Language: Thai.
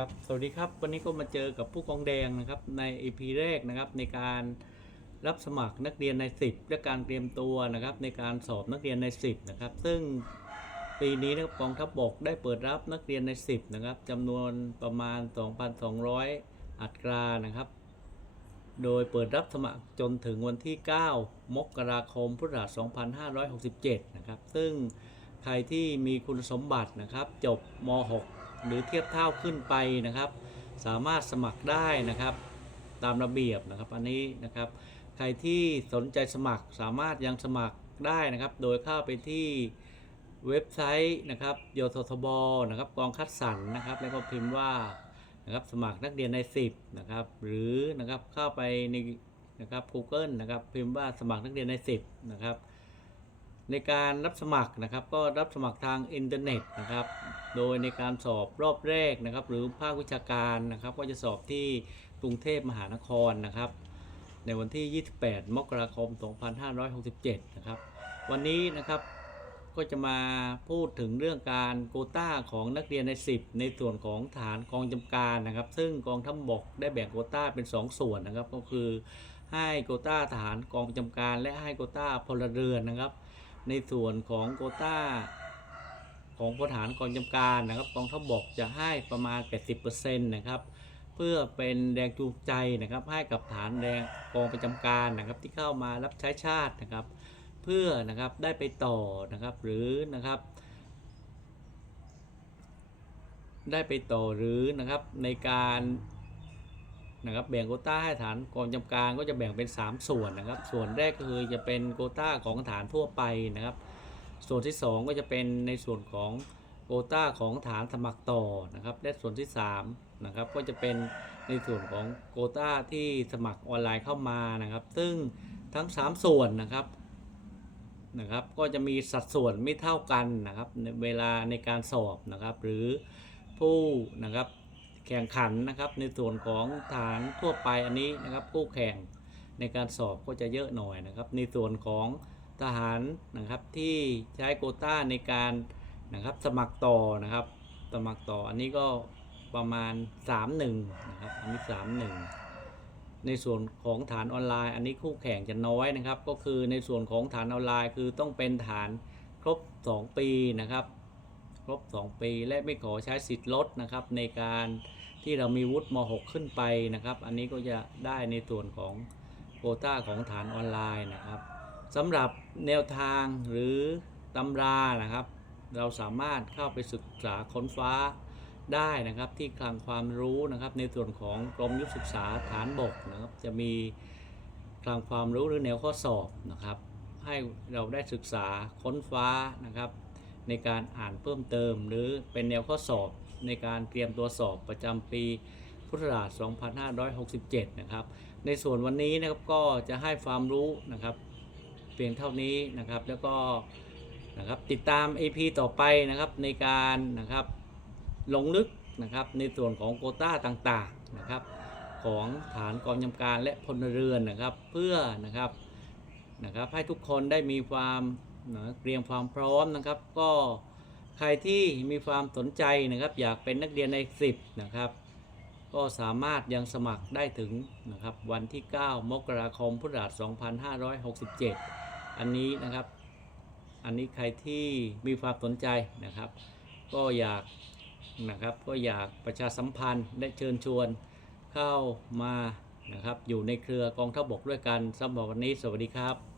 ครับ สวัสดีครับ วันนี้ก็มาเจอกับผู้กองแดงนะครับใน EP แรกนะครับในการรับสมัครนักเรียนใน 10 และการเตรียมตัวนะครับในการสอบนักเรียนใน 10 นะครับ ซึ่งปีนี้นะครับกองทัพบกได้เปิดรับนักเรียนใน 10 นะครับจำนวนประมาณ 2,200 อัตรานะครับ โดยเปิดรับสมัครจนถึงวันที่ 9 มกราคม พุทธศักราช 2567 นะครับ ซึ่งใครที่มีคุณสมบัตินะครับ จบม .6 หรือเทียบเท่าขึ้นไปนะครับ สามารถสมัครได้นะครับ ตามระเบียบนะครับอันนี้นะครับ ใครที่สนใจสมัครสามารถยังสมัครได้นะครับ โดยเข้าไปที่เว็บไซต์นะครับยททบนะครับกองคัดสรรนะครับ แล้วก็พิมพ์ว่านะครับสมัครนักเรียนใน 10นะครับหรือนะครับเข้าไปในนะครับ Google นะครับพิมพ์ว่าสมัครนักเรียนใน 10นะครับ ในการรับสมัครนะครับก็รับสมัครทางอินเทอร์เน็ตนะครับ โดยในการสอบรอบแรกนะครับ หรือภาควิชาการนะครับ ก็จะสอบที่กรุงเทพมหานครนะครับ ในวันที่ 28 มกราคม 2567 นะครับ วันนี้นะครับก็จะมาพูดถึงเรื่องการโควต้าของนักเรียนใน 10 ในส่วนของฐานกองจำการนะครับ ซึ่งกองทัพบกได้แบ่งโควต้าเป็น 2 ส่วนนะครับ ก็คือให้โควต้าทหารกองจำการ และให้โควต้าพลเรือนนะครับ ในส่วนของโควต้า ของพลทหารกองจำการนะครับกองทัพบกจะให้ประมาณ 80%นะครับเพื่อเป็นแรงจูงใจนะครับให้กับฐานแรงกองประจำการนะครับที่เข้ามารับใช้ชาตินะครับ เพื่อนะครับได้ไปต่อนะครับหรือนะครับ ได้ไปต่อหรือนะครับในการ นะครับแบ่งโคต้าให้ฐานกองจำการก็จะแบ่งเป็น 3 ส่วนนะครับ ส่วนแรกก็คือจะเป็นโคต้าของฐานทั่วไปนะครับ ส่วนที่ 2 ก็จะเป็นในส่วนของโคต้าของฐานสมัครต่อนะครับและส่วนที่3นะครับก็จะเป็นในส่วนของโคต้าที่สมัครออนไลน์เข้ามานะครับ ซึ่งทั้ง 3 ส่วนนะครับนะครับก็จะมีสัดส่วนไม่เท่ากันนะครับในเวลาในการสอบนะครับ หรือผู้นะครับ แข่งขันนะครับ ในส่วนของฐานทั่วไปอันนี้นะครับผู้แข่งในการสอบก็จะเยอะหน่อยนะครับ ในส่วนของทหารนะครับที่ใช้โควต้าในการนะครับสมัครต่อนะครับ สมัครต่ออันนี้ก็ประมาณ 3 1นะครับอันนี้3 1 ในส่วนของฐานออนไลน์ อันนี้คู่แข่งจะน้อยนะครับ ก็คือในส่วนของฐานออนไลน์คือต้องเป็นฐานครบ 2 ปีนะครับ ครบ 2 ปี และไม่ขอใช้สิทธิ์ลดนะครับในการที่เรามีวุฒิม .6 ขึ้นไปนะครับ อันนี้ก็จะได้ในส่วนของโควต้าของฐานออนไลน์นะครับสำหรับแนวทางหรือตำรานะครับ เราสามารถเข้าไปศึกษาค้นฟ้าได้นะครับที่คลังความรู้นะครับ ในส่วนของกรมยุทธศึกษาฐานบกนะครับ จะมีคลังความรู้หรือแนวข้อสอบนะครับ ให้เราได้ศึกษาค้นฟ้านะครับ ในการอ่านเพิ่มเติม หรือเป็นแนวข้อสอบในการเตรียมตัวสอบประจำปีพุทธศักราช 2567 นะครับ ในส่วนวันนี้นะครับก็จะให้ความรู้นะครับเพียงเท่านี้นะครับแล้วก็นะครับติดตาม AP ต่อไปนะครับในการนะครับลงลึกนะครับในส่วนของโควต้าต่างๆนะครับของฐานกองจำการและพลเรือนนะครับเพื่อนะครับนะครับให้ทุกคนได้มีความ นะเตรียมความพร้อมนะครับ ก็ใครที่มีความสนใจนะครับ อยากเป็นนักเรียนใน 10 นะครับ ก็สามารถยังสมัครได้ถึงนะครับ วันที่ 9 มกราคมพุทธศักราช2567 อันนี้นะครับ อันนี้ใครที่มีความสนใจนะครับ ก็อยากนะครับก็อยากประชาสัมพันธ์และเชิญชวนเข้ามานะครับ อยู่ในเครือกองทัพบกด้วยกันสำหรับวันนี้สวัสดีครับ